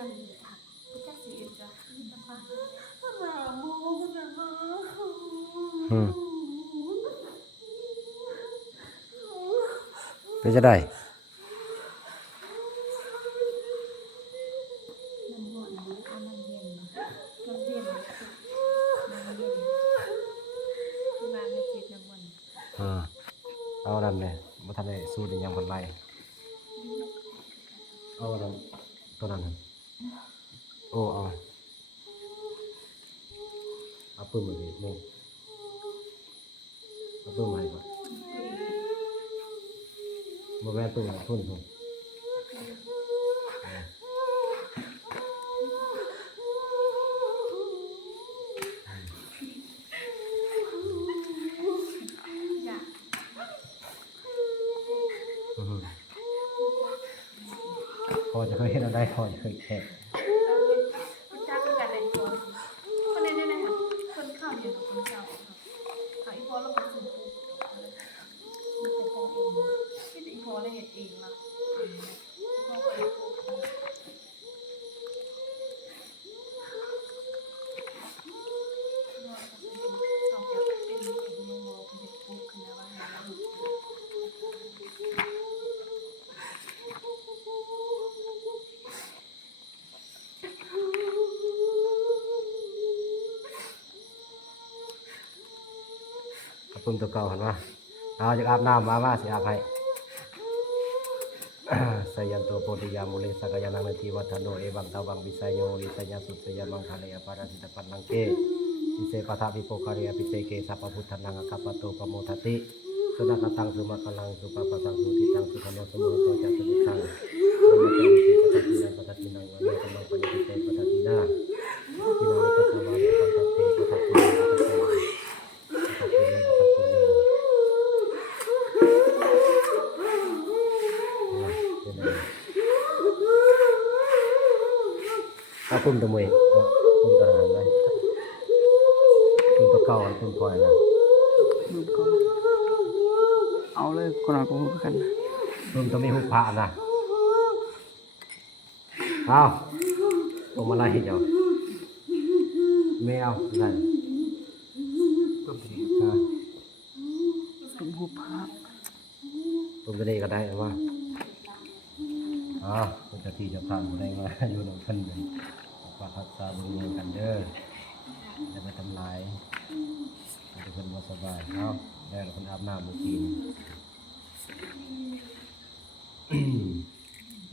เป็นจะได้เอาดันเลยมาทำได้สู้ในยามคนไล่เอาดันตัวนั้นโอ้เอาปืนมาดินี่เอาปืนมาให้ก่อนมาแวะปืนมาทุ่นพอจะเคยเห็นอะไรพอจะเคยแค่จ้าเป็นการเล่นตัวคนนี้ได้ค่ะคนข้าวเดียวกับคนเจ้าค่ะอีพอเราเป็นคนปุ๊บมันเป็นตัวเองที่อีพอเราเห็นเองละพอไปปุ๊บปืนตัวเก่าเห็นไหมเอาจากอาบน้ำมาสิอาบให้สยันตัวโพธิยามุเลสกายานังติวัฒโนเอวังตาวังวิสัยโยวิสัญญาสุสยามังคาเลอปาราสิตปันนังเกพิเศษปะทะวิโปคาริยพิเศษเกสัพพุทธังกัปปะโตปโมทติสุนัขตังสุมาคังสุปปะตังสุติตังสุขโนสมุโตจัตุตังปะทินังเนกมังปณิเตปะทินาทินาลิกตวาปันตเตปะทินาคุณตัวมวยคุณตัวนั้นเลยคุณตัวเก่าคุณปล่อยนะคุณก็เอาเลยคนเราก็พูดกันคุณตัวไม่หุบผ่านะเอาตัวมาไล่เจ้าไม่เอาอะไรตัวผีตัวหูพระตัวไม่ได้ก็ได้ว่าคุณจะที่จะทานได้มาอยู่ในขั้นเลยปะทับตาบริเวณกันเด้อจะไปทำลายจะเป็นวัสบายเอาแล้วคนอาบน้ำมือกิน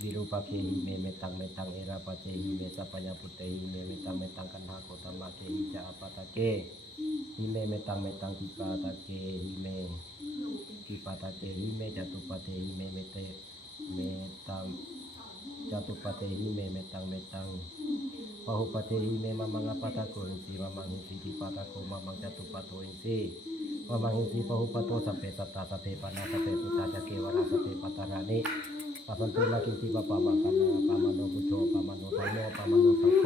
วิรูปะเคหิเมเมตังเอราปะเจหิเมสัพพยาปุตเตหิเมเมตังกันหาโคตมะเคหิจะอปะตะเกหิเมเมตังกิปะตะเกหิเมกิปะตะเกหิเมจตุปะเตหิเมเมเตเมตังจตุปะเตหิเมเมตังปะหุปะเตหิเมมะมังอปะตะโกอินสีมะมังหินสีทิปะตะโกมะมังจตุปะโตอินสีมะมังหินสีปะหุปะโตสัพเพสัตตาสัพเพปะนาสัพเพพุทธาจะเกวราสัพเพปัตตารานิปัสสันตุนาคินติปะปะมังกันนาปะมโนพุทโธปะมโนธัมโมปะมโนสังโฆ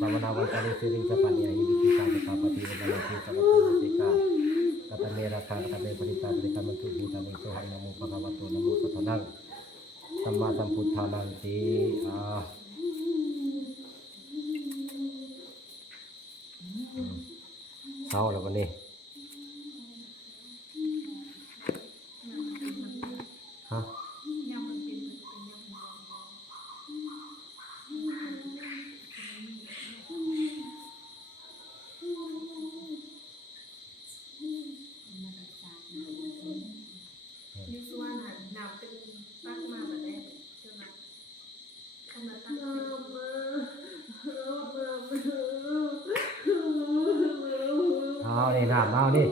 ปะมนาวันตาริสิริสัพพะเนียหิวิติกาสัพพะปฏิเวนะติสัพพะตุสิกากัตเมราคากัตเมปริตาปริกามันตุบูตานิโสหังนะโมภะคะวะโตนะโมสัพพะนังสัมมาสัมพุทธานังติเอาแล้ววันนี้ฮะเอานี่น้ำเอานี่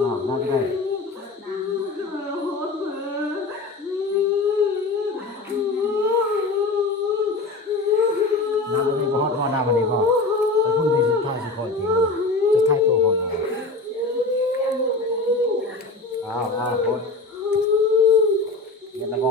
น้ำได้น้ำได้บ่ฮอดน้ำมันนี่บ่ไปพุ่นที่สุดท้ายสิคอยจริงจะท้ายตัวคนเอาโคตรเย็นแล้วบ่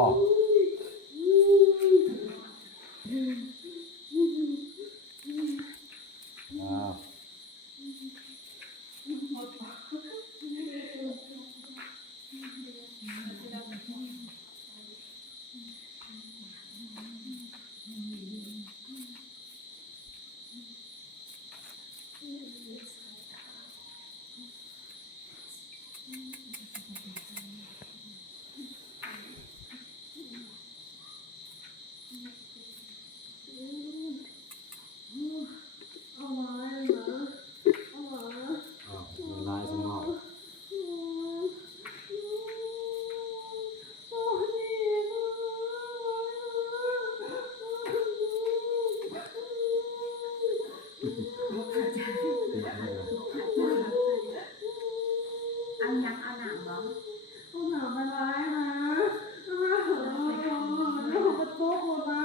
อันยังเอาหนังเหรอ เอาหนามาร้ายนะแล้วผมก็โต๊ะหมดนะ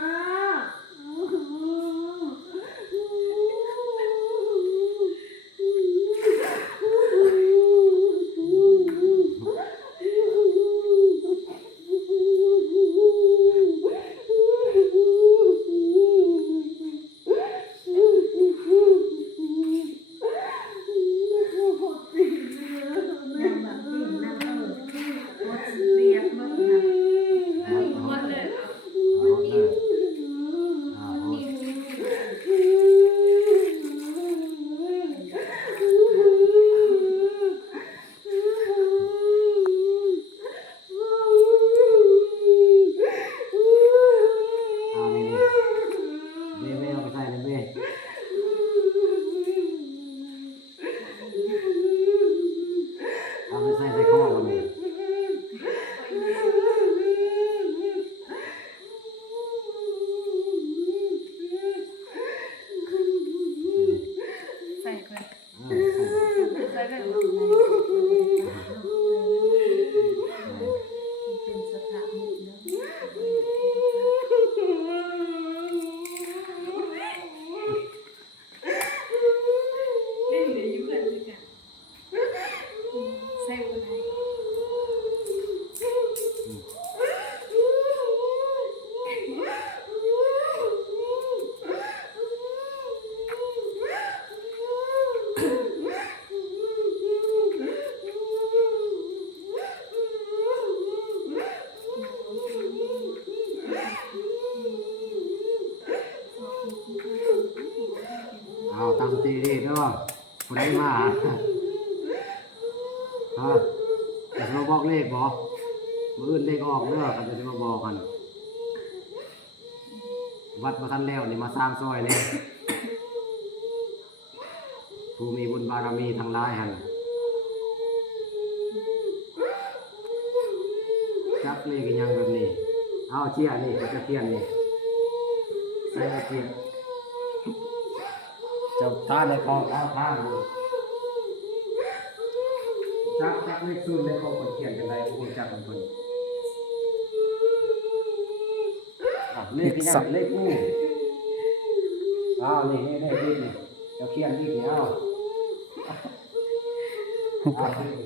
ยังแบบนี้นั่งรถเรียกรถนะรถเลย นี่เบ้เอาไปใส่เลยเบ้เอาไปใส่ข้อมันนี่ใส่ไปใส่ไปเป็นสถานที่แล้วเล่นเดี๋ยวยุ่งกันเลยกันใส่ไปไหน เอาตั้งสติดีเด้อผู้ใดมาฮะจะมาบอกเลขบ่มื้ออื่นเลขออกเด้อเขาจะมาบอกกันวัดบ่ทันแล้วนี่มาสร้างซอยเลยผู้มีบุญบารมีทั้งหลายหั่นจับเลขอีหยังแบบนี้เอาเชี่ยนี่ก็จะเขียนนี่ใส่เชี่ยเจ้าตาในคอเอาข้างจักเลขศูนย์เลขเขาคนเขียนกันได้ผู้จักกันคนเลขที่ยังเลขกู้อ้าวนี่เลขนี่เจ้าเขียนเลขนี่เอา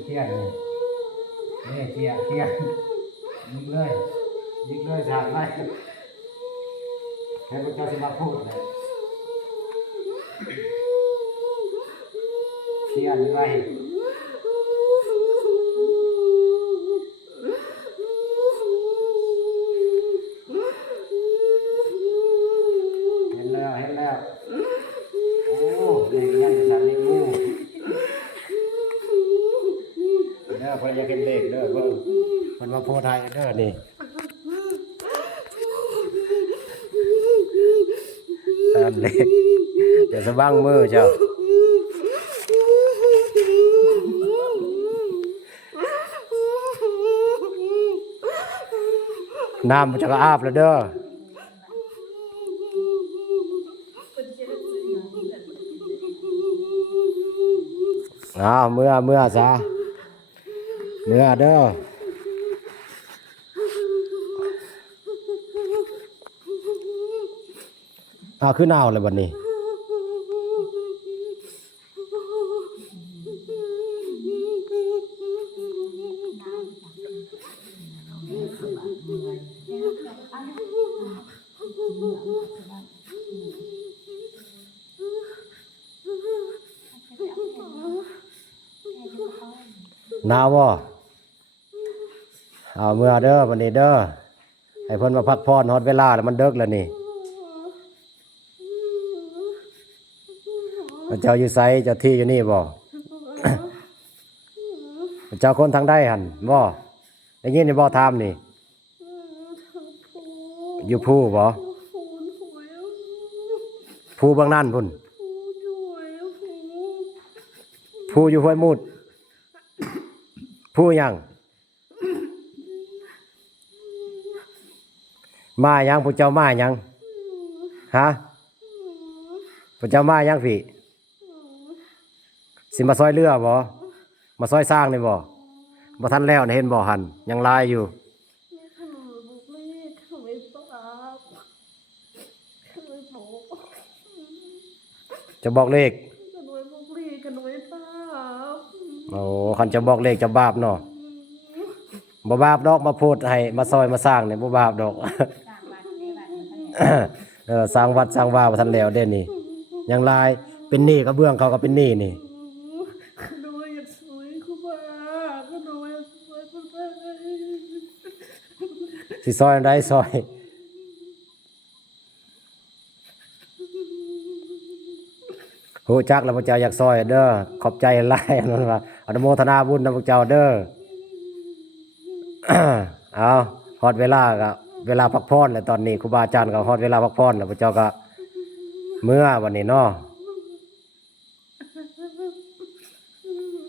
เขียนนี่เขียนยิงเลยจากไรแค่พระเจ้าสิมาพูดเลยเขียนไว้เห็นแล้วโอ้เลขยังจะสั่นเลขงูเด้อเพิ่นอยากเห็นเลขเด้อเพิ่นมาโพธิ์ไทยเด้อนี่อันเลขจะสะบังมือเจ้าน้ำมันจะก็อาบแล้วเด้อเมื่อซะเมื่อเด้อขึ้นเอาเลยบัดนี้หนาวบ่เมื่อเด้อบัดนี้เด้อให้เพิ่นมาพักผ่อนฮอดเวลาแล้วมันดึกแล้วนี่เจ้าอยู่ไสเจ้าที่อยู่นี่บ่ เจ้าคนทางใดหั่นบ่ได้ยินบ่ถามนี่อยู่ภูบ่ภูบางนั่นพุ่นภูอยู่ห้วยมุดภูหยังมาหยังผู้เจ้ามาหยังฮะผู้เจ้ามาหยังพี่ สิมาซอยเรือบ่มาซอยสร้างนี่บ่บ่ทันแล้วนะเห็นบ่หันยังลายอยู่ นี่ขนมบุกเลยขนมไอ้ปาบขนมไอ้โบก จะบอกเลข ขนมไอ้บุกเลยขนมไอ้ปาบ โอ้คันจะบอกเลขจะบาปเนาะบ่บาปดอกมาพูดให้มาซอยมาสร้างนี่บ่บาปดอก สร้างวัดสร้างว่าบ่ทันแล้วเด้นี่ยังลายเป็นหนี้กระเบื้องเขาก็เป็นหนี้นี่ ขนมอยากสวยคุณป้าขนมอยากสวยคุณป้า สิซอยอันใดซอยฮู้จักแล้วพระเจ้าอยากซอยเด้อขอบใจหลายอันนั้นว่าอนุโมทนาบุญนำพระเจ้าเด้อ เอาฮอดเวลาก็เวลาพักผ่อนแล้วตอนนี้ครูบาอาจารย์ก็ฮอดเวลาพักผ่อนแล้วพระเจ้าก็เมื่อวันนี้เนาะ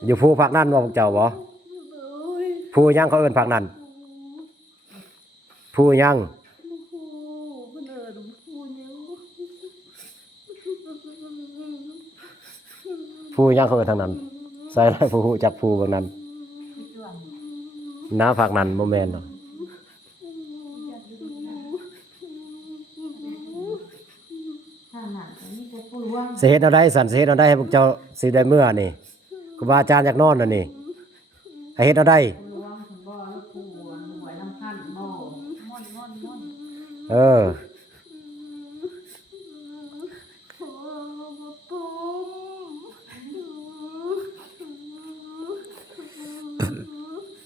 อยู่ภูภาคนั้นบ่พระเจ้าบ่ภูยังเขาเอิ้นภาคนั้นภูยังภูยังเขาเอิ้นทางนั้นใส่ได้ผู้ฮู้จักภูบางนั้นน้าภาคนั้นบ่แม่นเนาะ สิเฮ็ดเอาได้สันสิเฮ็ดเอาได้ให้พวกเจ้าสิได้เมื่อนี่ครูบาอาจารย์อยากนอนน่ะนี่ให้เฮ็ดเอาได้เออ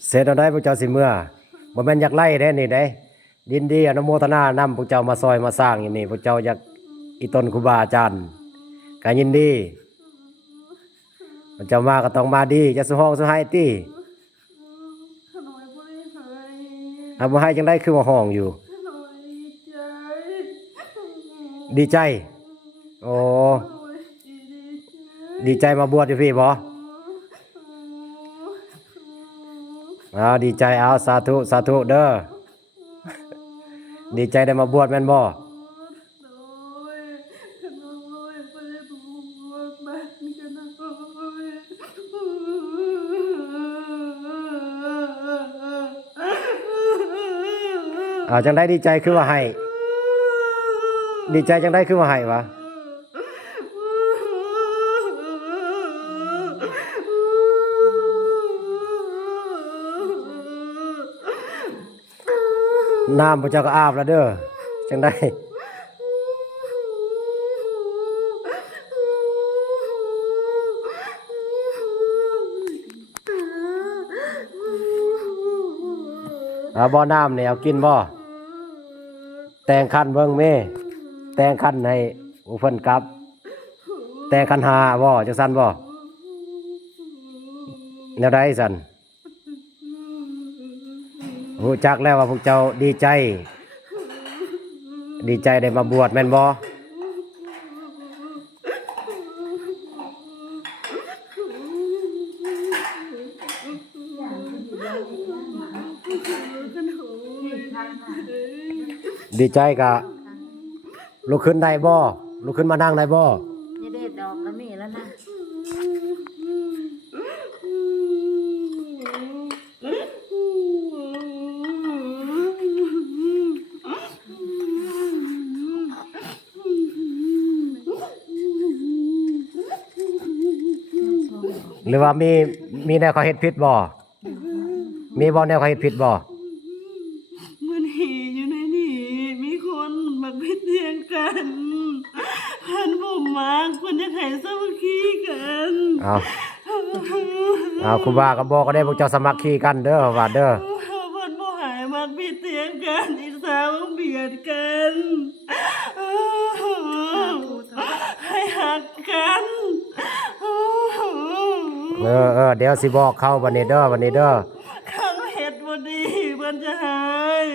เสร็จเอาได้พวกเจ้าสิเมื่อบ่แม่นอยากไล่เด้นี่เด้ยินดีอนุโมทนานำพวกเจ้ามาซอยมาสร้างอย่างนี้พวกเจ้าอยากอีต้นครูบาอาจารย์ก็ยินดีมันจะมาก็ต้องมาดีจะสุห้องสุให้ติเอาบ่ให้จังได้คือว่าห้องอยู่ดีใจโอ้ดีใจมาบวชอยู่พี่บ่เอาดีใจเอาสาธุสาธุเด้อดีใจได้มาบวชแม่นบ่จังได้ดีใจคือว่าให้ดีใจจังได้คือว่าให้วะน้ำพระเจ้าก็อาบแล้วเด้อจังได้บ่อน้ำเนี่ยเอากินบ่แต่งคันเบิ่งแม่แต่งคันให้อุเพิ่นกลับแต่งคันหาบ่จังซั่นบ่แนวใดซั่นฮู้จักแล้วว่าพวกเจ้าดีใจได้มาบวชแม่นบ่ดีใจกะลุกขึ้นได้บ่ลุกขึ้นมานั่งได้บ่ นี่เด็ดดอกแล้วมีแล้วนะ หรือว่ามีแนวเขาเฮ็ดผิดบ่มีบ่แนวเขาเฮ็ดผิดบ่มันเหีอยู่ในนี่มีคนมาพิดเทียงกันพันผมมากคนจะไขสามัคคีกัน เอาครูบาก็บอกก็ได้พวกเจ้าสามัคคีกันเด้อว่าเด้อพันบ่หายมาพิดเทียงกันอีสาวเบียดกันให้หักกัน เดี๋ยวสิบอกเข้าวันนี้เด้อข้างเห็ดบ่ดีเพิ่นจะหาย